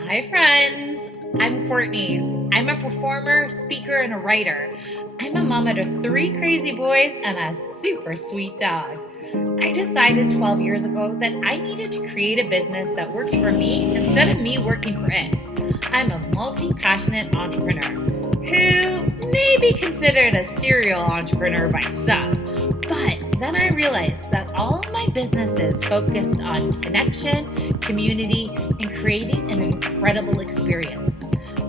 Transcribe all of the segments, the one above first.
Hi, friends. I'm Courtney. I'm a performer, speaker, and a writer. I'm a mama to three crazy boys and a super sweet dog. I decided 12 years ago that I needed to create a business that worked for me instead of me working for it. I'm a multi-passionate entrepreneur who may be considered a serial entrepreneur by some, but then I realized that all of my businesses focused on connection, community, and creating an incredible experience.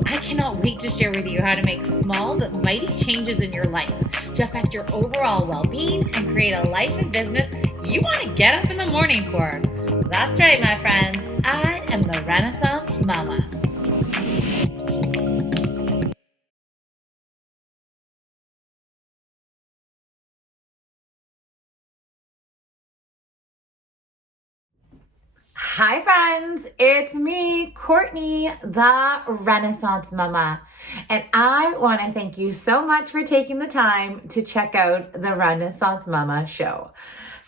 I cannot wait to share with you how to make small but mighty changes in your life to affect your overall well-being and create a life and business you want to get up in the morning for. That's right, my friends. I am the Renaissance Mama. Hi, friends. It's me, Courtney, the Renaissance Mama. And I want to thank you so much for taking the time to check out the Renaissance Mama show.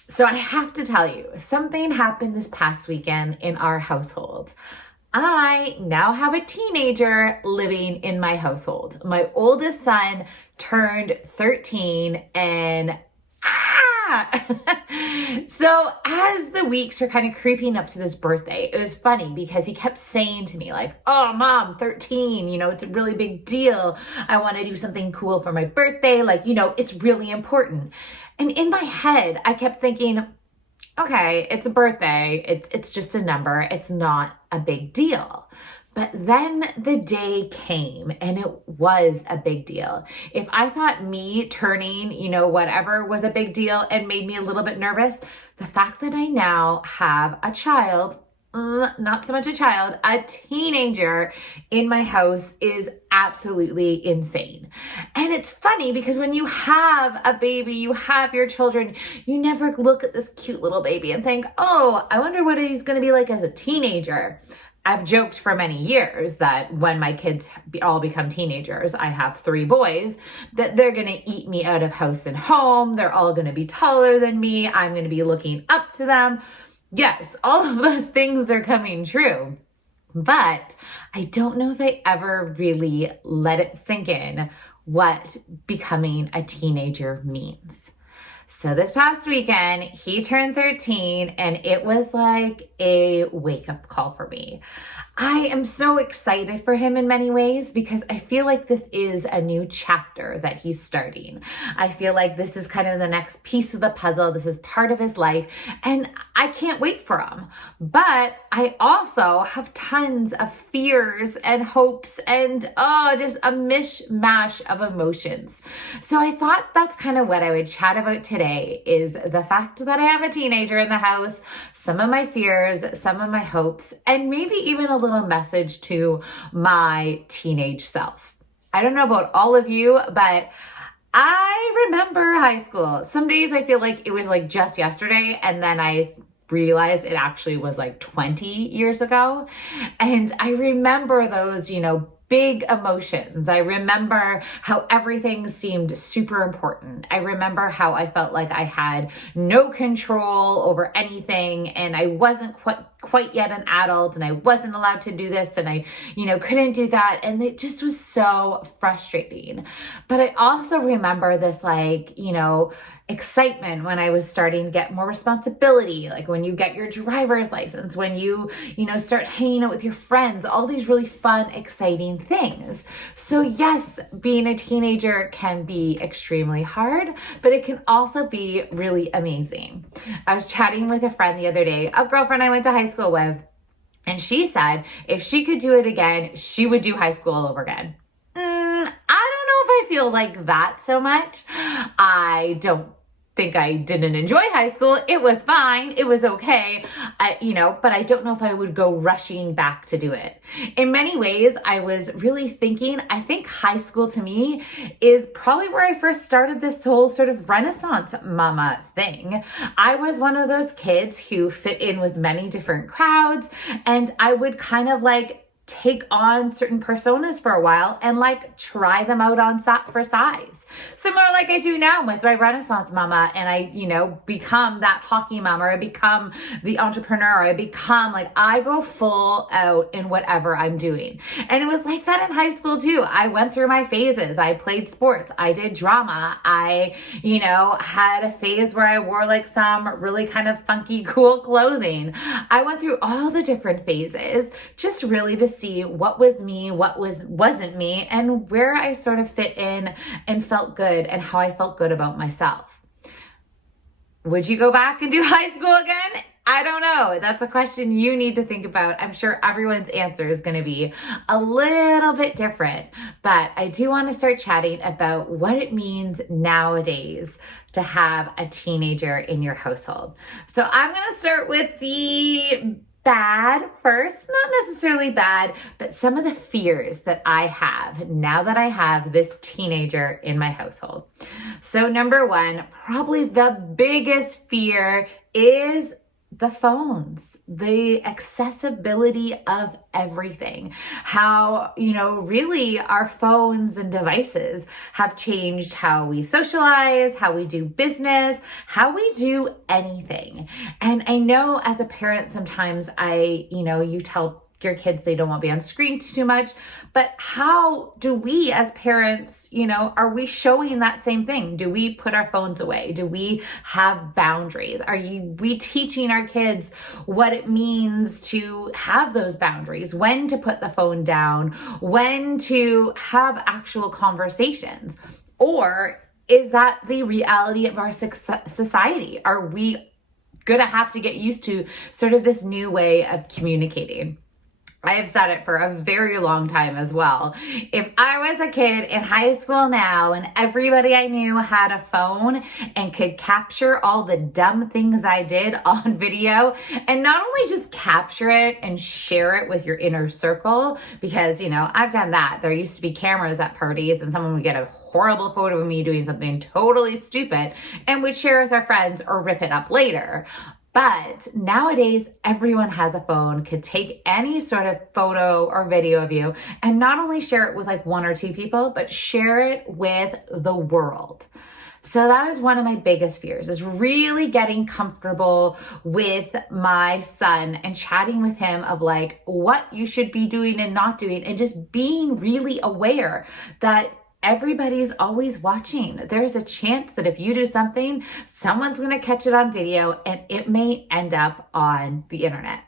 So I have to tell you, something happened this past weekend in our household. I now have a teenager living in my household. My oldest son turned 13 and so as the weeks were kind of creeping up to this birthday, it was funny because he kept saying to me like, "Oh, mom, 13, it's a really big deal. I want to do something cool for my birthday. It's really important." And in my head, I kept thinking, okay, it's a birthday. It's just a number. It's not a big deal. But then the day came and it was a big deal. If I thought me turning, whatever was a big deal and made me a little bit nervous, the fact that I now have a child, not so much a child, a teenager in my house is absolutely insane. And it's funny because when you have a baby, you have your children, you never look at this cute little baby and think, oh, I wonder what he's going to be like as a teenager. I've joked for many years that when my kids all become teenagers, I have three boys, that they're going to eat me out of house and home. They're all going to be taller than me. I'm going to be looking up to them. Yes, all of those things are coming true. But I don't know if I ever really let it sink in what becoming a teenager means. So this past weekend, he turned 13 and it was like a wake-up call for me. I am so excited for him in many ways because I feel like this is a new chapter that he's starting. I feel like this is kind of the next piece of the puzzle. This is part of his life and I can't wait for him. But I also have tons of fears and hopes and just a mishmash of emotions. So I thought that's kind of what I would chat about today is the fact that I have a teenager in the house, some of my fears, some of my hopes, and maybe even a little message to my teenage self. I don't know about all of you, but I remember high school. Some days I feel like it was like just yesterday, and then I realized it actually was like 20 years ago. And I remember those, big emotions. I remember how everything seemed super important. I remember how I felt like I had no control over anything and I wasn't quite yet an adult and I wasn't allowed to do this and I, couldn't do that. And it just was so frustrating. But I also remember this excitement when I was starting to get more responsibility, like when you get your driver's license, when you start hanging out with your friends, all these really fun, exciting things. So yes, being a teenager can be extremely hard, but it can also be really amazing. I was chatting with a friend the other day, a girlfriend I went to high school with, and she said if she could do it again, she would do high school all over again. I feel like that so much. I don't think I didn't enjoy high school. It was fine. It was okay. But I don't know if I would go rushing back to do it. In many ways, I was really thinking, I think high school to me is probably where I first started this whole sort of Renaissance mama thing. I was one of those kids who fit in with many different crowds, and I would kind of take on certain personas for a while and try them out on for size. Similar like I do now with my Renaissance mama, and I, become that hockey mama, or I become the entrepreneur, I become like, I go full out in whatever I'm doing. And it was like that in high school too. I went through my phases. I played sports. I did drama. I, had a phase where I wore like some really kind of funky, cool clothing. I went through all the different phases just really to see what was me, what wasn't me, and where I sort of fit in and felt good and how I felt good about myself. Would you go back and do high school again? I don't know. That's a question you need to think about. I'm sure everyone's answer is going to be a little bit different, but I do want to start chatting about what it means nowadays to have a teenager in your household. So I'm going to start with the bad first, not necessarily bad, but some of the fears that I have now that I have this teenager in my household. So number one, probably the biggest fear is the phones, the accessibility of everything. How, really our phones and devices have changed how we socialize, how we do business, how we do anything. And I know as a parent, sometimes you tell your kids they don't want to be on screen too much, but how do we as parents, are we showing that same thing? Do we put our phones away? Do we have boundaries? Are we teaching our kids what it means to have those boundaries, when to put the phone down, when to have actual conversations? Or is that the reality of our society? Are we going to have to get used to sort of this new way of communicating? I have said it for a very long time as well. If I was a kid in high school now and everybody I knew had a phone and could capture all the dumb things I did on video, and not only just capture it and share it with your inner circle, because, I've done that. There used to be cameras at parties and someone would get a horrible photo of me doing something totally stupid and would share with their friends or rip it up later. But nowadays, everyone has a phone, could take any sort of photo or video of you and not only share it with like one or two people, but share it with the world. So that is one of my biggest fears, is really getting comfortable with my son and chatting with him of like what you should be doing and not doing, and just being really aware that everybody's always watching. There's a chance that if you do something, someone's going to catch it on video and it may end up on the internet.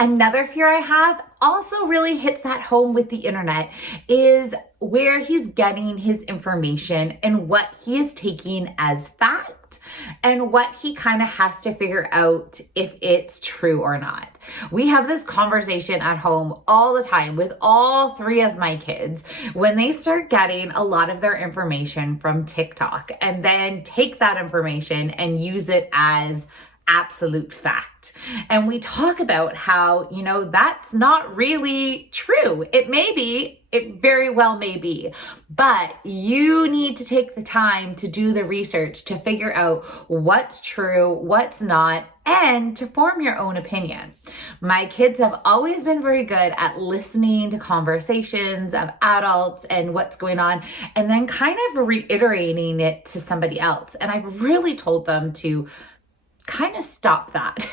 Another fear I have also really hits that home with the internet, is where he's getting his information and what he is taking as fact and what he kind of has to figure out if it's true or not. We have this conversation at home all the time with all three of my kids when they start getting a lot of their information from TikTok and then take that information and use it as absolute fact. And we talk about how, that's not really true. It may be, it very well may be, but you need to take the time to do the research to figure out what's true, what's not, and to form your own opinion. My kids have always been very good at listening to conversations of adults and what's going on, and then kind of reiterating it to somebody else. And I've really told them to kind of stop that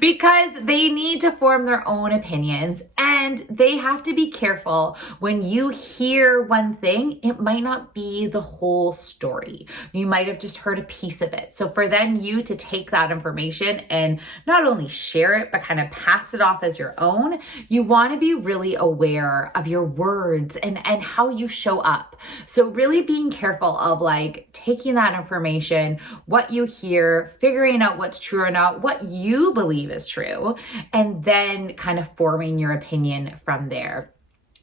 because they need to form their own opinions, and they have to be careful. When you hear one thing, it might not be the whole story. You might have just heard a piece of it. So for then you to take that information and not only share it, but kind of pass it off as your own, you want to be really aware of your words and how you show up. So really being careful of like taking that information, what you hear, figuring out what's true or not, what you believe is true, and then kind of forming your opinion from there.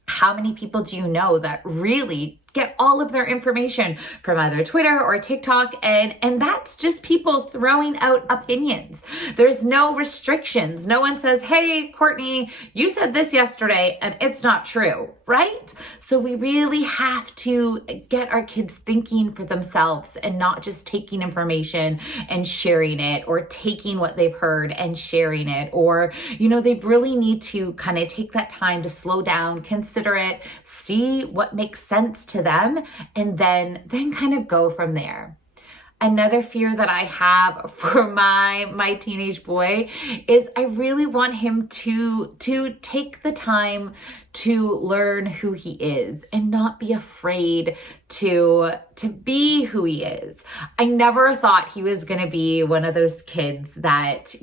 How many people do you know that really get all of their information from either Twitter or TikTok, and that's just people throwing out opinions? There's no restrictions. No one says, hey, Courtney, you said this yesterday and it's not true, right? So we really have to get our kids thinking for themselves and not just taking information and sharing it, or taking what they've heard and sharing it, or, they really need to kind of take that time to slow down, consider it, see what makes sense to to them, and then kind of go from there. Another fear that I have for my teenage boy is I really want him to take the time to learn who he is and not be afraid to be who he is. I never thought he was going to be one of those kids that,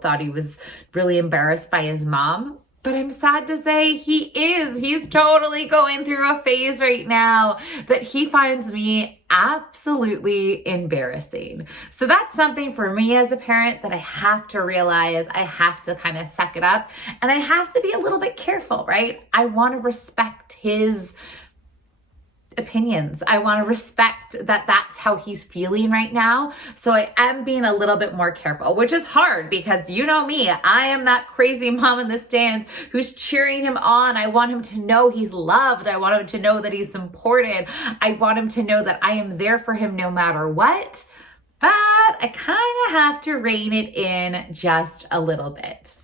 thought he was really embarrassed by his mom. But I'm sad to say he is. He's totally going through a phase right now that he finds me absolutely embarrassing. So that's something for me as a parent that I have to realize. I have to kind of suck it up, and I have to be a little bit careful, right? I want to respect his opinions. I want to respect that that's how he's feeling right now. So I am being a little bit more careful, which is hard because you know me, I am that crazy mom in the stands who's cheering him on. I want him to know he's loved. I want him to know that he's supported. I want him to know that I am there for him no matter what. But I kind of have to rein it in just a little bit.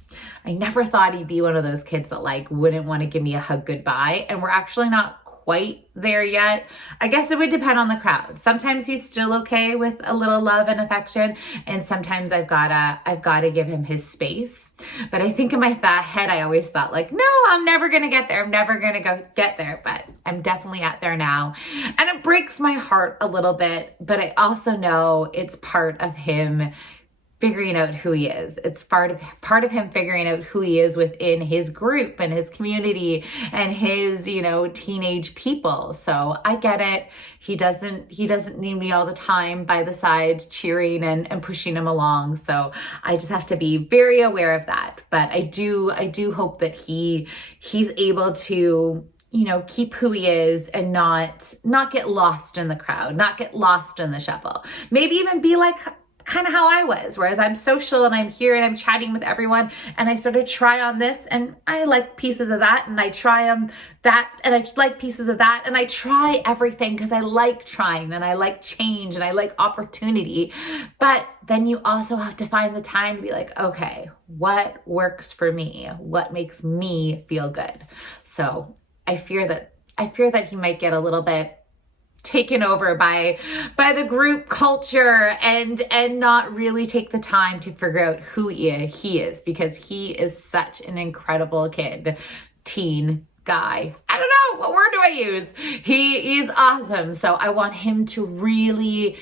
I never thought he'd be one of those kids that wouldn't want to give me a hug goodbye. And we're actually not quite there yet. I guess it would depend on the crowd. Sometimes he's still okay with a little love and affection, and sometimes I've gotta give him his space. But I think in my head, I always thought no, I'm never gonna get there. I'm never gonna get there, but I'm definitely at there now. And it breaks my heart a little bit, but I also know it's part of him figuring out who he is. It's part of him figuring out who he is within his group and his community and his, teenage people. So I get it. He doesn't need me all the time by the side cheering and pushing him along. So I just have to be very aware of that. But I do hope that he's able to keep who he is and not get lost in the crowd, not get lost in the shuffle. Maybe even be kind of how I was, whereas I'm social and I'm here and I'm chatting with everyone and I sort of try on this and I like pieces of that and I try that and I like pieces of that and I try everything because I like trying and I like change and I like opportunity. But then you also have to find the time to be okay, what works for me? What makes me feel good? So I fear that he might get a little bit taken over by the group culture and not really take the time to figure out who he is because he is such an incredible teen guy. I don't know, what word do I use? He's awesome. So I want him to really,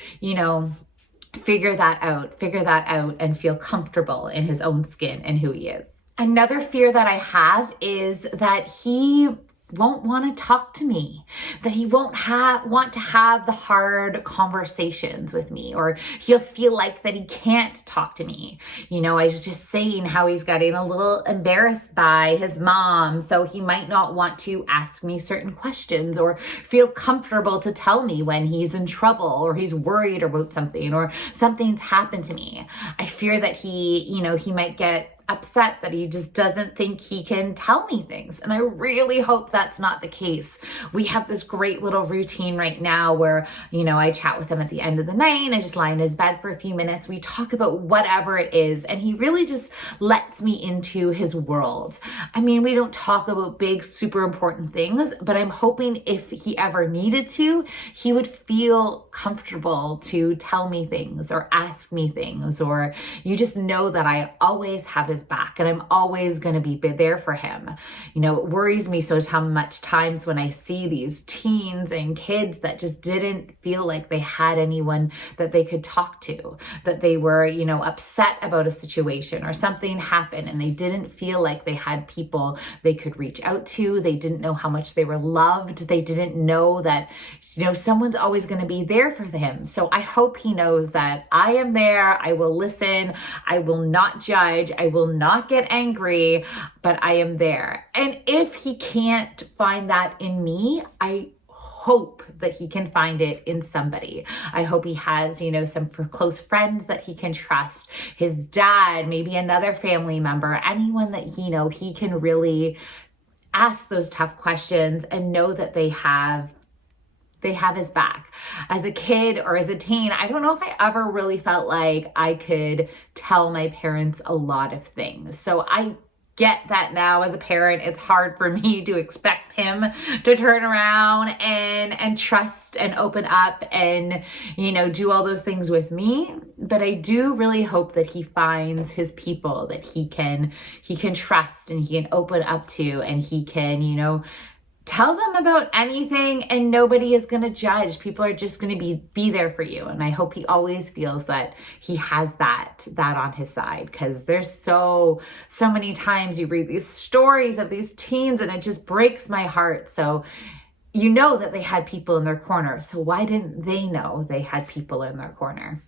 figure that out and feel comfortable in his own skin and who he is. Another fear that I have is that he won't want to talk to me, that he won't want to have the hard conversations with me, or he'll feel like that he can't talk to me. I was just saying how he's getting a little embarrassed by his mom, so he might not want to ask me certain questions or feel comfortable to tell me when he's in trouble or he's worried about something or something's happened to me. I fear that he might get upset that he just doesn't think he can tell me things. And I really hope that's not the case. We have this great little routine right now where, I chat with him at the end of the night. I just lie in his bed for a few minutes. We talk about whatever it is. And he really just lets me into his world. I mean, we don't talk about big, super important things, but I'm hoping if he ever needed to, he would feel comfortable to tell me things or ask me things, or you just know that I always have his back and I'm always going to be there for him. It worries me so much times when I see these teens and kids that just didn't feel like they had anyone that they could talk to, that they were, upset about a situation or something happened and they didn't feel like they had people they could reach out to. They didn't know how much they were loved. They didn't know that, someone's always going to be there for him. So I hope he knows that I am there. I will listen. I will not judge. I will not get angry, but I am there. And if he can't find that in me, I hope that he can find it in somebody. I hope he has, some close friends that he can trust, his dad, maybe another family member, anyone that he can really ask those tough questions and know that they have his back. As a kid or as a teen, I don't know if I ever really felt like I could tell my parents a lot of things. So I get that now as a parent. It's hard for me to expect him to turn around and trust and open up and, do all those things with me. But I do really hope that he finds his people that he can trust and he can open up to, and he can, tell them about anything and nobody is going to judge. People are just going to be there for you. And I hope he always feels that he has that on his side, because there's so many times you read these stories of these teens and it just breaks my heart. So you know that they had people in their corner. So why didn't they know they had people in their corner?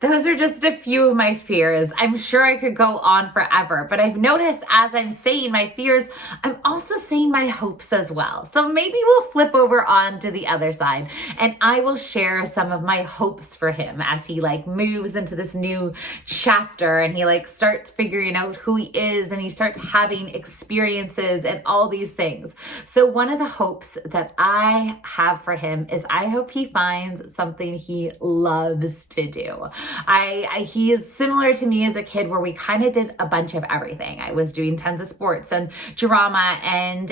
Those are just a few of my fears. I'm sure I could go on forever, but I've noticed as I'm saying my fears, I'm also saying my hopes as well. So maybe we'll flip over on to the other side and I will share some of my hopes for him as he moves into this new chapter and he starts figuring out who he is and he starts having experiences and all these things. So one of the hopes that I have for him is I hope he finds something he loves to do. He is similar to me as a kid, where we kind of did a bunch of everything. I was doing tons of sports and drama and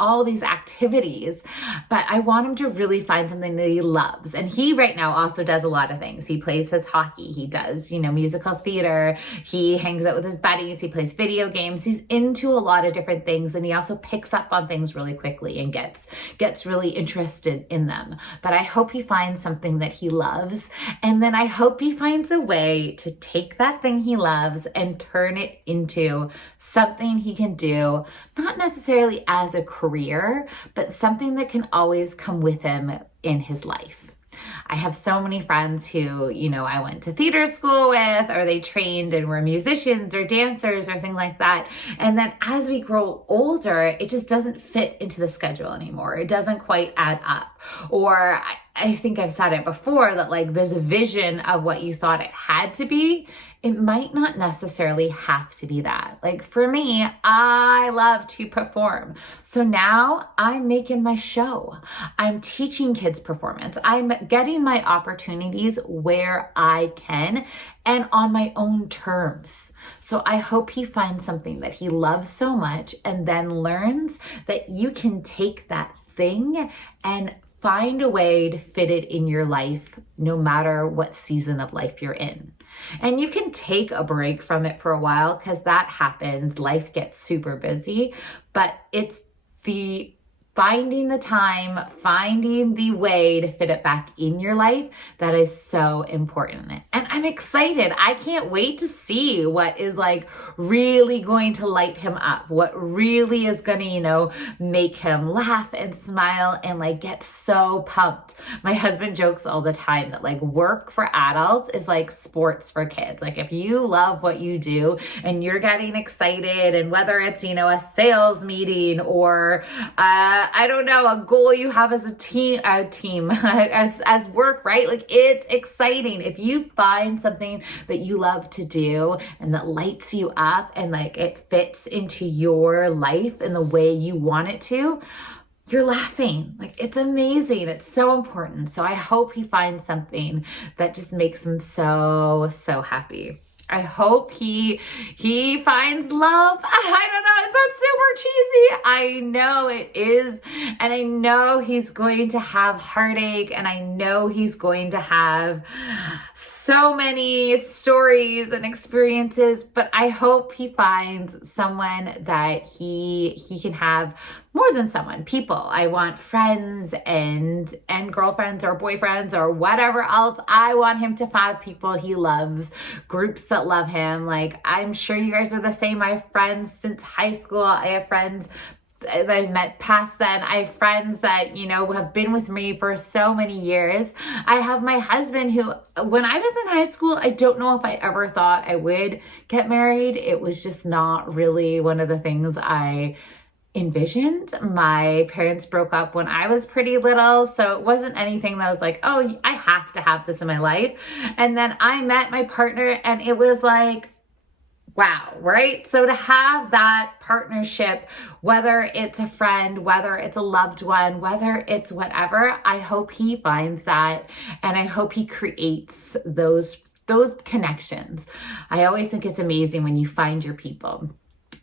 all these activities, but I want him to really find something that he loves. And he right now also does a lot of things. He plays his hockey. He does, musical theater. He hangs out with his buddies. He plays video games. He's into a lot of different things. And he also picks up on things really quickly and gets really interested in them. But I hope he finds something that he loves. And then I hope he finds a way to take that thing he loves and turn it into something he can do, not necessarily as a career, but something that can always come with him in his life. I have so many friends who, I went to theater school with, or they trained and were musicians or dancers or things like that. And then as we grow older, it just doesn't fit into the schedule anymore. It doesn't quite add up. Or I think I've said it before that this vision of what you thought it had to be, it might not necessarily have to be that. For me, I love to perform. So now I'm making my show. I'm teaching kids performance. I'm getting my opportunities where I can and on my own terms. So I hope he finds something that he loves so much and then learns that you can take that thing and find a way to fit it in your life, no matter what season of life you're in. And you can take a break from it for a while, because that happens. Life gets super busy, but it's the finding the time, finding the way to fit it back in your life that is so important. And I'm excited. I can't wait to see what is really going to light him up, what really is going to, make him laugh and smile and get so pumped. My husband jokes all the time that work for adults is like sports for kids. If you love what you do and you're getting excited, and whether it's, a sales meeting or, I don't know, a goal you have as a team as work, right? It's exciting. If you find something that you love to do and that lights you up and it fits into your life in the way you want it to, you're laughing. It's amazing. It's so important. So I hope he finds something that just makes him so happy. I hope he finds love. I don't know. Is that super cheesy? I know it is. And I know he's going to have heartache, and I know he's going to have so many stories and experiences, but I hope he finds someone that he can have, more than someone, people. I want friends and girlfriends or boyfriends or whatever else. I want him to have people he loves, groups that love him. I'm sure you guys are the same. I have friends since high school. I have friends that I've met past then. I have friends that, have been with me for so many years. I have my husband who, when I was in high school, I don't know if I ever thought I would get married. It was just not really one of the things I envisioned. My parents broke up when I was pretty little, so it wasn't anything that was oh, I have to have this in my life. And then I met my partner and it was wow, right? So to have that partnership, whether it's a friend, whether it's a loved one, whether it's whatever, I hope he finds that, and I hope he creates those connections. I always think it's amazing when you find your people.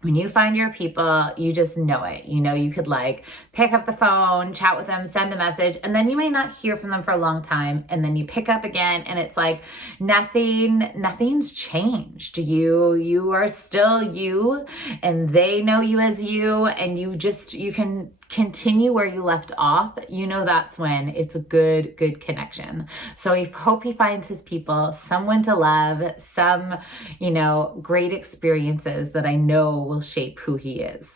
When you find your people, you just know it. You know, you could like pick up the phone, chat with them, send a message, and then you may not hear from them for a long time. And then you pick up again and it's like nothing's changed. You are still you, and they know you as you, and you can continue where you left off. You know, that's when it's a good connection. So I hope he finds his people, someone to love, some, great experiences that I know will shape who he is.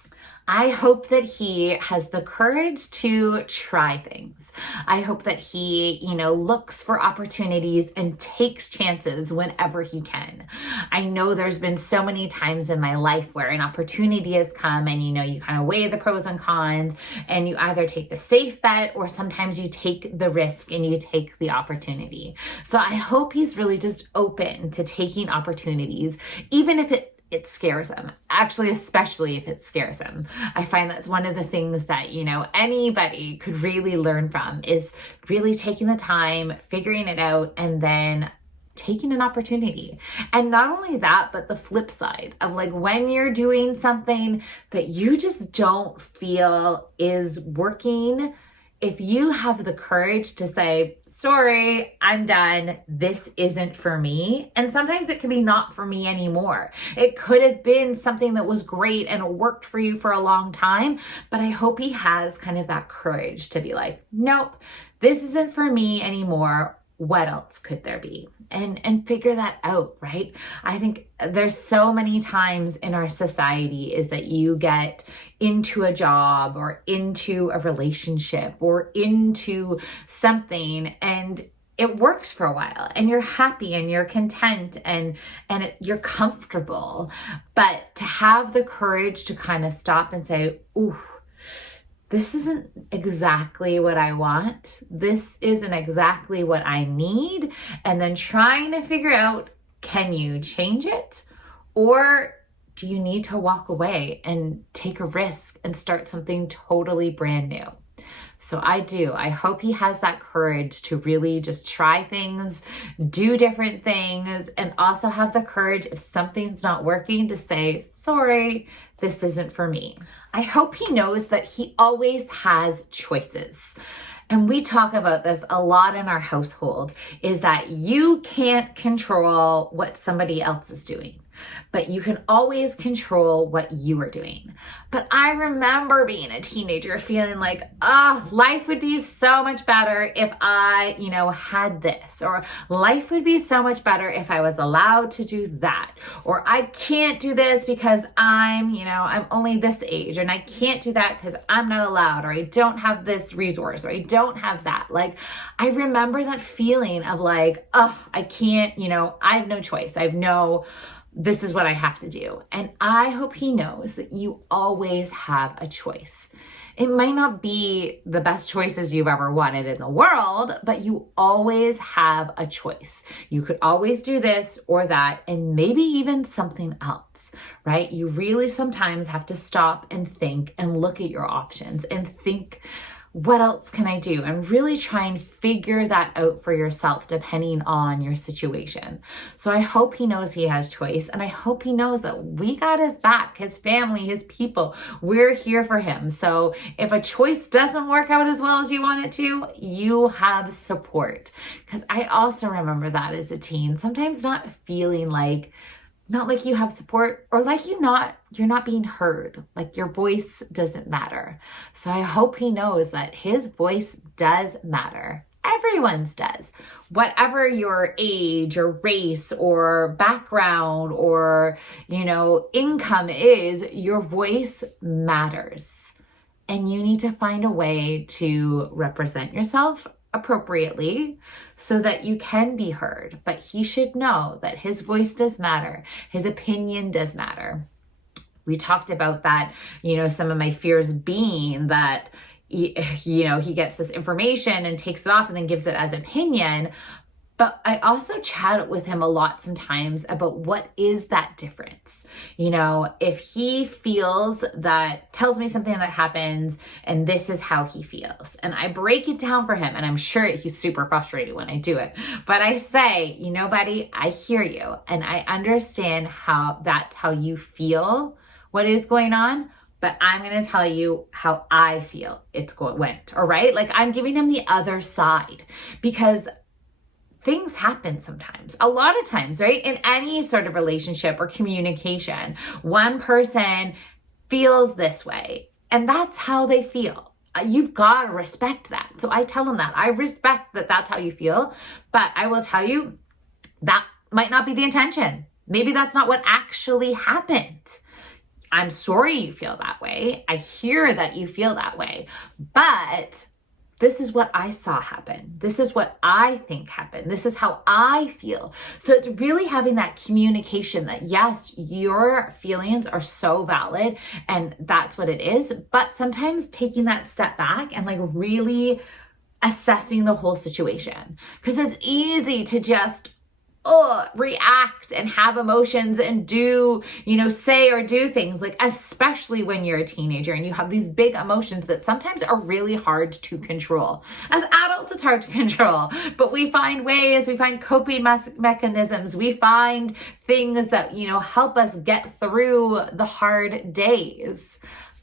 I hope that he has the courage to try things. I hope that he, looks for opportunities and takes chances whenever he can. I know there's been so many times in my life where an opportunity has come and, you kind of weigh the pros and cons, and you either take the safe bet or sometimes you take the risk and you take the opportunity. So I hope he's really just open to taking opportunities, even if it scares him. Actually, especially if it scares him. I find that's one of the things that, anybody could really learn from, is really taking the time, figuring it out, and then taking an opportunity. And not only that, but the flip side of like when you're doing something that you just don't feel is working, if you have the courage to say, sorry, I'm done. This isn't for me. And sometimes it can be not for me anymore. It could have been something that was great and it worked for you for a long time, but I hope he has kind of that courage to be like, nope, this isn't for me anymore. What else could there be? And figure that out, right? I think there's so many times in our society is that you get into a job or into a relationship or into something and it works for a while and you're happy and you're content and you're comfortable. But to have the courage to kind of stop and say, ooh, this isn't exactly what I want. This isn't exactly what I need. And then trying to figure out, can you change it? Or do you need to walk away and take a risk and start something totally brand new? So I hope he has that courage to really just try things, do different things, and also have the courage if something's not working to say, sorry, this isn't for me. I hope he knows that he always has choices. And we talk about this a lot in our household, is that you can't control what somebody else is doing, but you can always control what you are doing. But I remember being a teenager feeling like, life would be so much better if I, had this, or life would be so much better if I was allowed to do that, or I can't do this because I'm only this age, and I can't do that because I'm not allowed, or I don't have this resource, or I don't have that. Like, I remember that feeling of like, I can't, I have no choice. This is what I have to do. And I hope he knows that you always have a choice. It might not be the best choices you've ever wanted in the world, but you always have a choice. You could always do this or that, and maybe even something else, right? You really sometimes have to stop and think and look at your options and think, what else can I do? And really try and figure that out for yourself depending on your situation. So I hope he knows he has choice, and I hope he knows that we got his back, his family, his people. We're here for him. So if a choice doesn't work out as well as you want it to, you have support. Because I also remember that as a teen, sometimes not feeling like, not like you have support, or like you're not being heard, like your voice doesn't matter. So I hope he knows that his voice does matter. Everyone's does. Whatever your age or race or background or, income is, your voice matters. And you need to find a way to represent yourself appropriately so that you can be heard. But he should know that his voice does matter. His opinion does matter. We talked about that, some of my fears being that, he gets this information and takes it off and then gives it as opinion. But I also chat with him a lot sometimes about what is that difference. If he feels that, tells me something that happens and this is how he feels, and I break it down for him, and I'm sure he's super frustrated when I do it, but I say, buddy, I hear you and I understand how that's how you feel what is going on, but I'm going to tell you how I feel went, all right? Like I'm giving him the other side because things happen sometimes, a lot of times, right? In any sort of relationship or communication, one person feels this way and that's how they feel. You've got to respect that. So I tell them that. I respect that that's how you feel, but I will tell you that might not be the intention. Maybe that's not what actually happened. I'm sorry you feel that way. I hear that you feel that way, but this is what I saw happen. This is what I think happened. This is how I feel. So it's really having that communication that yes, your feelings are so valid and that's what it is. But sometimes taking that step back and like really assessing the whole situation, because it's easy to just react and have emotions and do, say or do things, like especially when you're a teenager and you have these big emotions that sometimes are really hard to control. As adults, it's hard to control, but we find ways, we find coping mechanisms, we find things that, help us get through the hard days.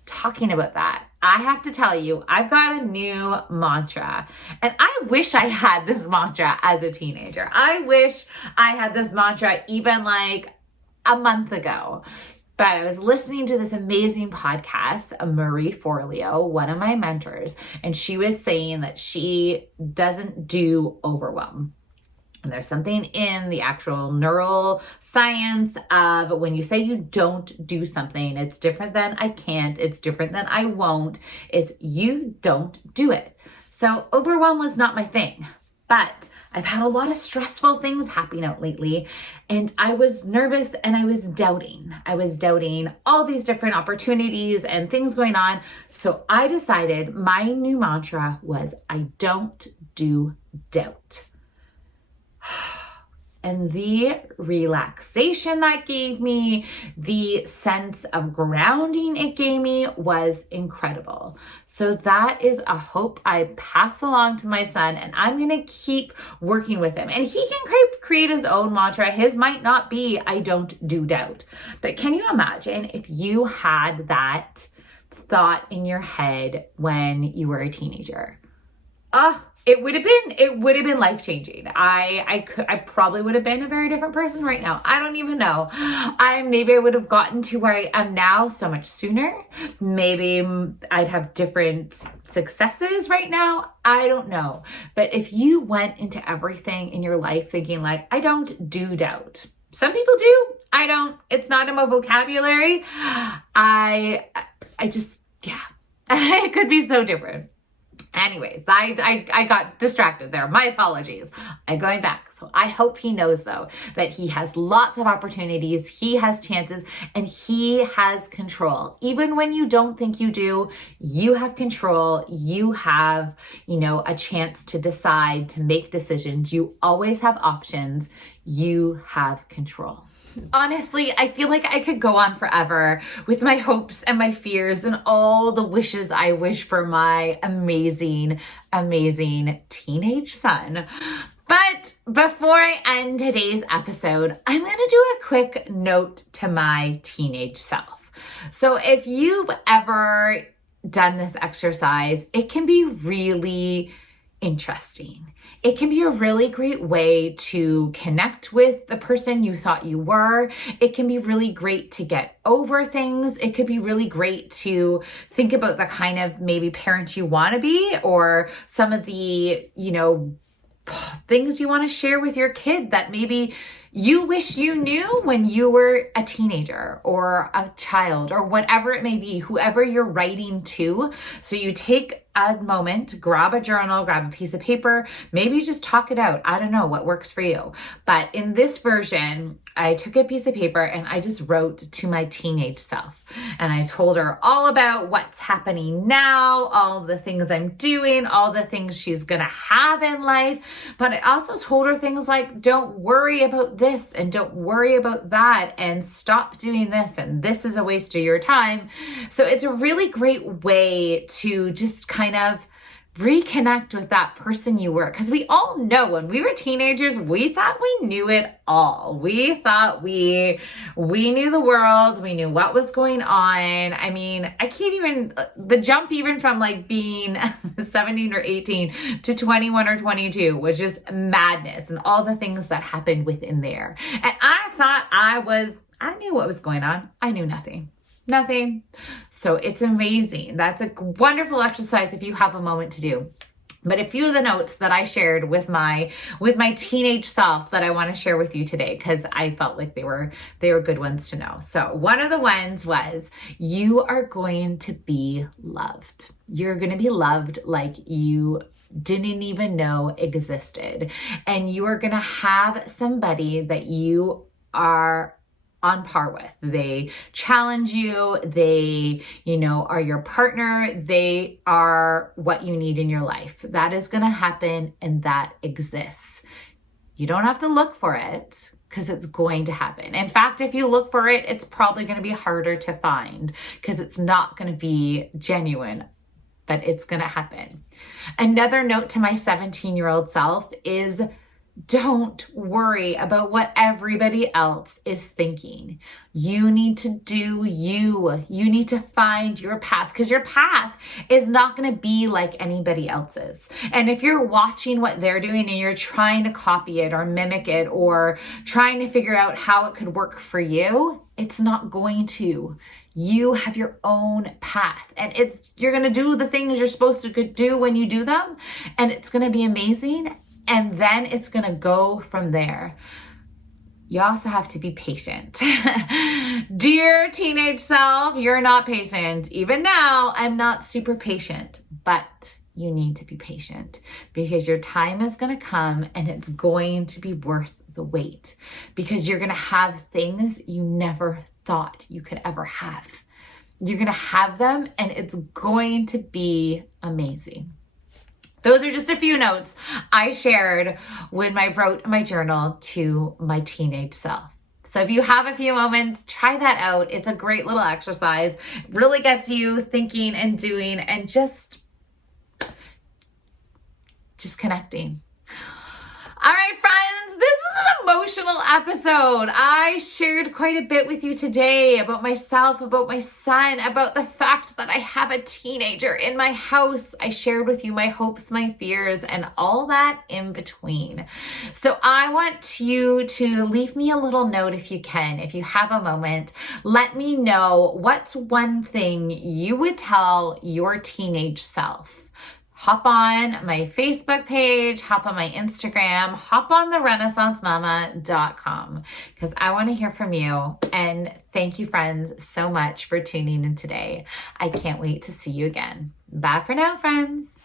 Talking about that, I have to tell you, I've got a new mantra, and I wish I had this mantra as a teenager. I wish I had this mantra even like a month ago. But I was listening to this amazing podcast, Marie Forleo, one of my mentors, and she was saying that she doesn't do overwhelm. And there's something in the actual neural science of when you say you don't do something, it's different than I can't, it's different than I won't, it's you don't do it. So overwhelm was not my thing, but I've had a lot of stressful things happening out lately, and I was nervous and I was doubting. I was doubting all these different opportunities and things going on. So I decided my new mantra was, I don't do doubt. And the relaxation that gave me, the sense of grounding it gave me was incredible. So that is a hope I pass along to my son, and I'm going to keep working with him. And he can create his own mantra. His might not be, I don't do doubt. But can you imagine if you had that thought in your head when you were a teenager? It would have been life-changing. I probably would have been a very different person right now. I don't even know. Maybe I would have gotten to where I am now so much sooner. Maybe I'd have different successes right now. I don't know. But if you went into everything in your life thinking like, I don't do doubt. Some people do. I don't. It's not in my vocabulary. I just, yeah. It could be so different. Anyways, I got distracted there. My apologies. I'm going back. So I hope he knows though that he has lots of opportunities, he has chances, and he has control. Even when you don't think you do, you have control. You have, a chance to decide, to make decisions. You always have options. You have control. Honestly, I feel like I could go on forever with my hopes and my fears and all the wishes I wish for my amazing, amazing teenage son. But before I end today's episode, I'm going to do a quick note to my teenage self. So if you've ever done this exercise, it can be really interesting. It can be a really great way to connect with the person you thought you were. It can be really great to get over things. It could be really great to think about the kind of maybe parent you want to be, or some of the, things you want to share with your kid that maybe you wish you knew when you were a teenager or a child or whatever it may be, whoever you're writing to. So you take a moment, grab a journal, grab a piece of paper, maybe just talk it out. I don't know what works for you. But in this version, I took a piece of paper and I just wrote to my teenage self. And I told her all about what's happening now, all the things I'm doing, all the things she's gonna have in life. But I also told her things like, don't worry about this and don't worry about that and stop doing this and this is a waste of your time. So it's a really great way to just kind of reconnect with that person you were. Because we all know when we were teenagers, we thought we knew it all. We thought we knew the world. We knew what was going on. I mean, I can't even, the jump even from like being 17 or 18 to 21 or 22 was just madness and all the things that happened within there. And I thought I knew what was going on. I knew nothing. Nothing. So it's amazing. That's a wonderful exercise if you have a moment to do. But a few of the notes that I shared with my teenage self that I want to share with you today, because I felt like they were good ones to know. So one of the ones was, you are going to be loved. You're going to be loved like you didn't even know existed. And you are going to have somebody that you are on par with. They challenge you. They, are your partner. They are what you need in your life. That is going to happen, and that exists. You don't have to look for it, because it's going to happen. In fact, if you look for it, it's probably going to be harder to find, because it's not going to be genuine, but it's going to happen. Another note to my 17-year-old self is, don't worry about what everybody else is thinking. You need to do you. You need to find your path, because your path is not going to be like anybody else's. And if you're watching what they're doing and you're trying to copy it or mimic it or trying to figure out how it could work for you, it's not going to. You have your own path, and you're going to do the things you're supposed to do when you do them, and it's going to be amazing. And then it's going to go from there. You also have to be patient. Dear teenage self, you're not patient. Even now, I'm not super patient, but you need to be patient, because your time is going to come and it's going to be worth the wait, because you're going to have things you never thought you could ever have. You're going to have them, and it's going to be amazing. Those are just a few notes I shared when I wrote my journal to my teenage self. So if you have a few moments, try that out. It's a great little exercise. It really gets you thinking and doing and just connecting. All right, friends, this was an emotional episode. I shared quite a bit with you today about myself, about my son, about the fact that I have a teenager in my house. I shared with you my hopes, my fears, and all that in between. So I want you to leave me a little note if you can, if you have a moment. Let me know what's one thing you would tell your teenage self. Hop on my Facebook page, hop on my Instagram, hop on therenaissancemama.com, because I want to hear from you. And thank you, friends, so much for tuning in today. I can't wait to see you again. Bye for now, friends.